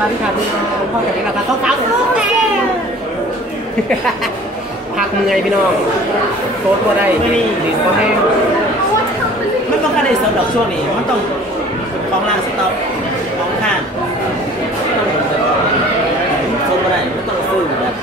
วัสดีครับพี่น้องพ่อกับพี่เราต้องสาวพักเมื่อยพี่น้องโตตัวได้ยืนก็ให้มันต้องการในสำหรับช่วงนี้มันต้องของล่างสต็อกของข้างต้องสดอะไรมันต้องซื้แบบ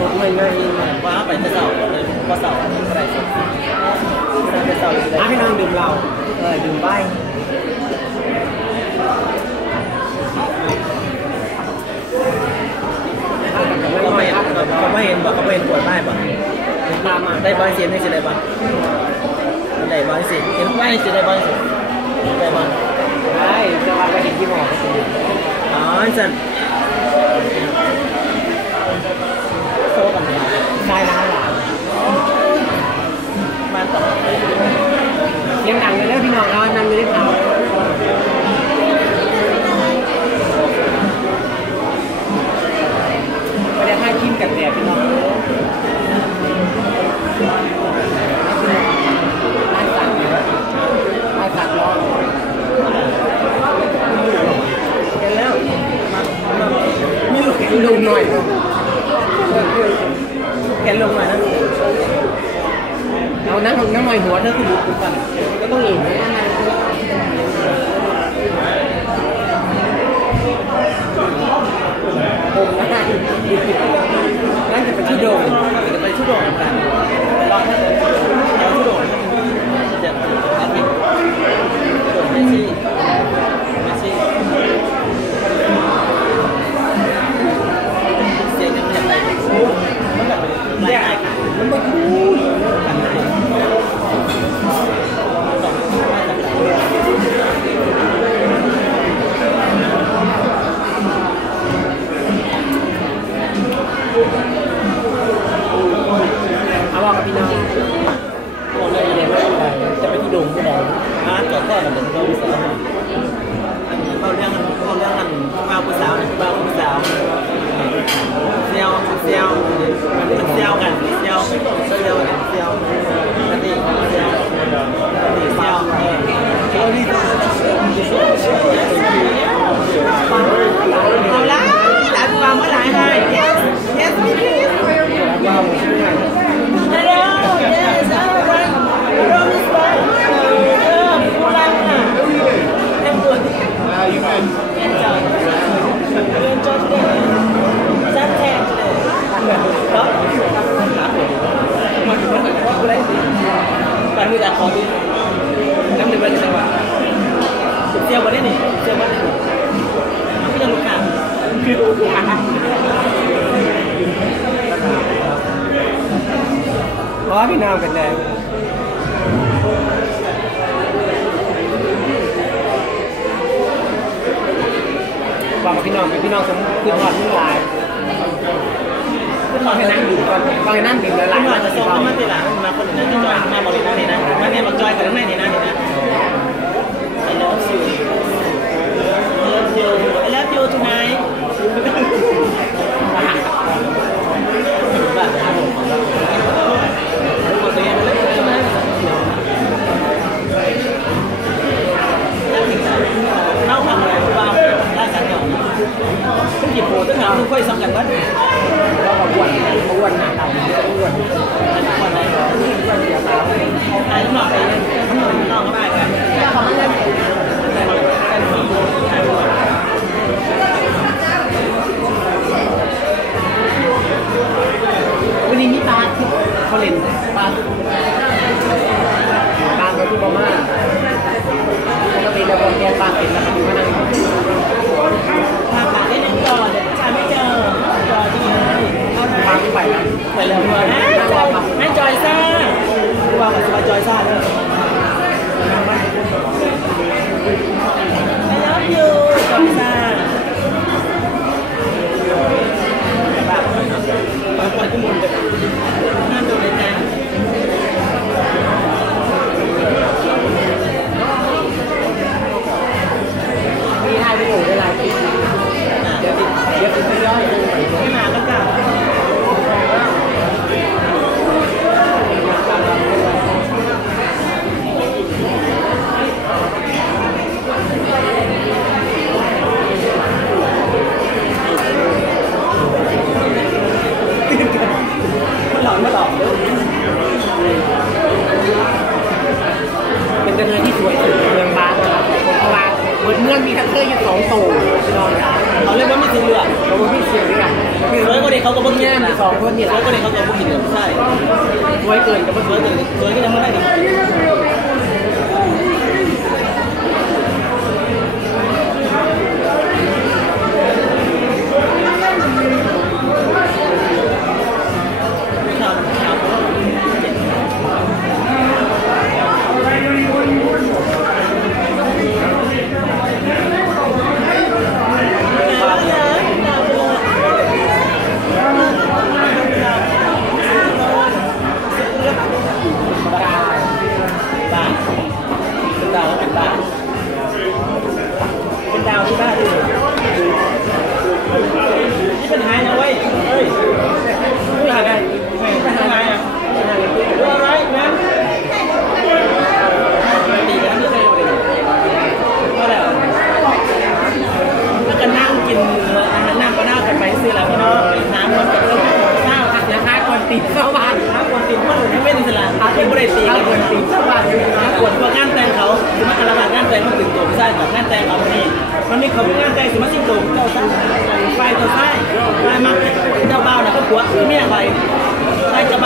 สดๆไม่ไม่ว้าไปจะเสาเลยพอเสาอะไรสดไปเสาเลยอะพี่น้องดื่มเราเออดื่มใบ ก็ไม่เห็นก็ ไม่เห็นบอกก็ไม่เห็นปวดได้บอกตามมาได้บอลเสียไม่ใช่ได้บอลได้บอลสิเห็นไม่ใช่ได้บอลสิได้บอลได้จะมาไปเห็นที่หมอก็จะดื่มอ๋อสันโซ่กันได้แล้วหลานมันต้องเสียงดังเลยเด้อพี่น้องเรานั่งอยู่ในเขาไม่ได้ให้กินกันแดดพี่น้องไล่สั่งไล่สั่งร้อน เห็นแล้วมีลูก ดูดู หน่อยเนาะแขนลงมานะเอานั่งนั่งหน่อยหัวเธอคือดูปุ๊บกันก็ต้องเห็นผมนะนั่นจะเป็นที่โด่งจะไปชุดโดดกันรอถ้าเดี๋ยวชุดโดดจะอาทิตย์โดดเมสซี่เมสซี่เสียงยังไม่อยากไปมันแบบไล่ไล่กัน มันไม่คูด กันเลยต้องมาจากไหน เอาบอกกับพี่น้อง บอกเลยเลยว่าจะไปที่โดมที่ไหนร้านจอดก็แบบเป็นเราสาวเขาเรื่องมันเขาเรื่องมันมาผู้สาวมาผู้สาวเซียวเซียวมันเซียวกันเซียวเซียวเซียวเซียวปกติเซียวปกติเซียวเออเอาละหลานฟังเมื่อไหร่ให้ yes yes please ว่าผมชื่อไง Hello, yes, all right. Hello, Miss White. Uh, pulang na. Em buồn. Enjoy. You enjoy today? Rất thèm today. Đó. Bạn người đã có đi. Em được bên này bạn. Chụp tiêu vào đấy nè. Tiêu vào đấy nè. Nó cứ lục cảm. Cứ lục cảm. เพราะว่าพี่น้องเป็นแดงบอกกับพี่น้องเป็นพี่น้องสมคือถอดมือลาย Cứ ต้อง hỏi ให้ cái นั่ง năng ดื่ม đủ ก่อนต้องให้นั่งดื่มหลาย Anh ๆ hỏi là sao nó mất tiền là mà con này nó cho mà bỏ đi này này mà nghe mà cho cái này này này này I love you I love you I love you tonight. เขาพี่เสือเราไม่พี่เสียงด้วยกันสวยกว่าเด็กเขาก็บ่กินแง่สองคนนี่สแหวยกว่าเด็กเขาก็บ่กินใช่สวยเกินกับสวยเกินสวยก็ยังไม่ได้ดิ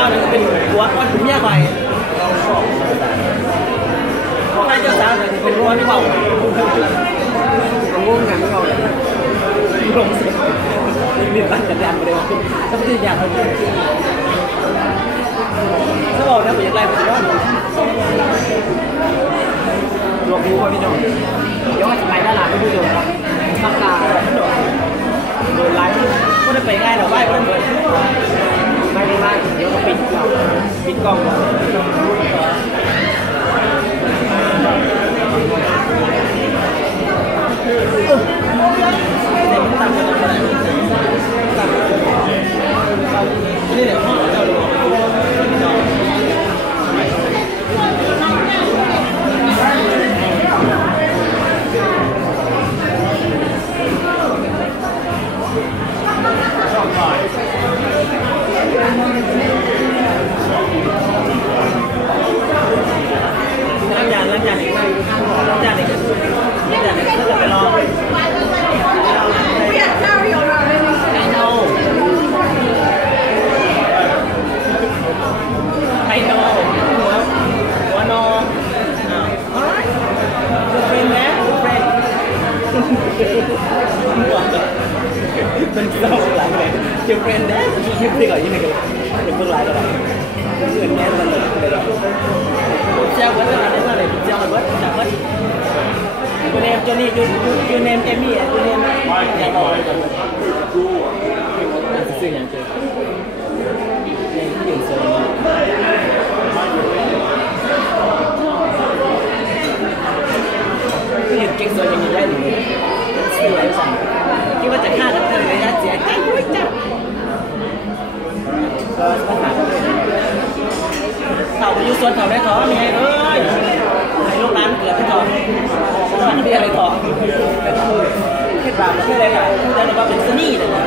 ไฟเจ้าบ่าวน่ะก็เป็นผัวก็เป็นเมียใครไฟเจ้าสาวน่เป็นผัวที่เบาผมงงกันไม่เอาเลยลงเสียมีบ้านจะแดงไปเลยถ้าไม่ได้อยากเขาถ้าบอกนะผมอยากไล่ไปที่บ้านรวมรู้ว่าพี่น้องเดี๋ยวว่าจะไปด้านหลังไม่ดูโดนครับปากกาโดนไลฟ์ก็ได้ไปง่ายหรอไหว้เพื่อนเพื่อน ไม่ได้มากเดี๋ยวก็ปิดเราปิดกล้อง your name Johnny your your name Amy your name อย่าบอกซื้ออย่างเจอในที่ยืนโซนก็ยืนเก่งโซนยังยืนได้อยู่เลยสวยจังคิดว่าจะฆ่าทั้งเธอเลยนะเสียใจด้ยจ้ะก็ต้องหาเขาด้วยเต่าอยู่สวนเต่าได้ท้อมีไงเอ้ยให้ลูกร้านเกิดที่ท้อ มันมีอะไรต่อเทศบาลประเทศอะไรค่ะพูดได้ว่าเป็นซนี่เลยนะ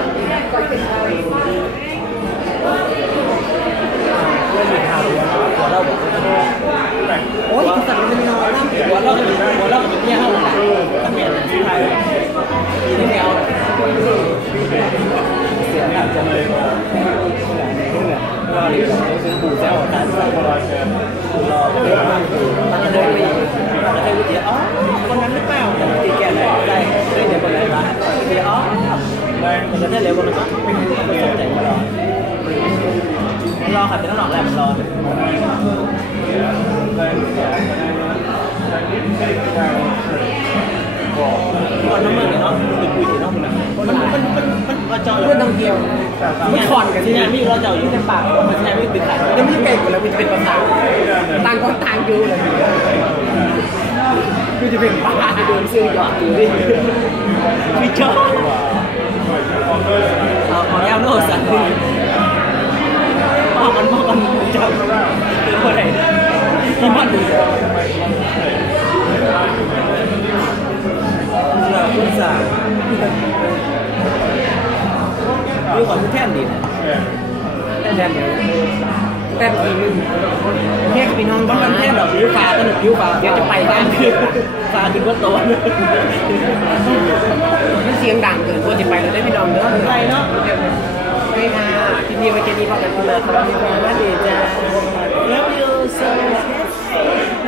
ไม่คอนกันที่ที่ไหนนี่มีเราจะอยู่ในปากมันที่ไหนไม่ติดขัดยังไม่เก่งอยู่แล้วมันจะเป็นภาษาต่างคนต่างอยู่เลยคือจะเป็นป้าโดนซื้อหยอดอยู่ดิพี่ชอบ แต่แท่นแท่นเดียวแป๊บทีนึงแค่กับพี่น้องมันบ้านแค่แบบผิวฟ้าก็หนึ่งผิวฟ้าเดี๋ยวจะไปบ้านฟ้าขึ้นว่าโตนมันเสียงดังเกินควรจะไปแล้วได้พี่น้องเนอะไปเนาะไม่ค่ะที่นี่ไว้แค่นี้พอกันมาครับสวัสดีจ้า Love you so much